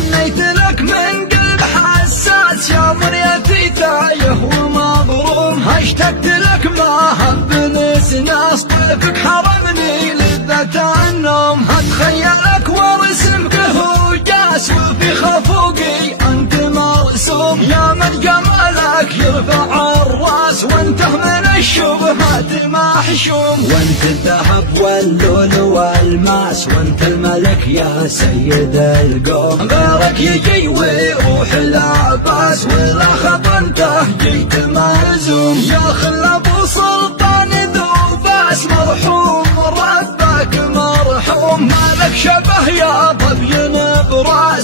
غنيت لك من قلب حساس يا مريتي تايه ومظلوم، اشتقت لك ما هب ناس طيفك حرمني لذة النوم، اتخيلك وارسمك هو جاس وفي خفوقي انت مرسوم، يا من جمالك يرفع الراس وانت من الشبهات محشوم، وانت الذهب واللؤلؤ والماس وانت الملك يا سيد القوم، غيرك يجي ويروح لا باس ولا خطنته جيت مهزوم، يا خل ابو سلطان ذو باس مرحوم ربك مرحوم، مالك شبه يا طبي براس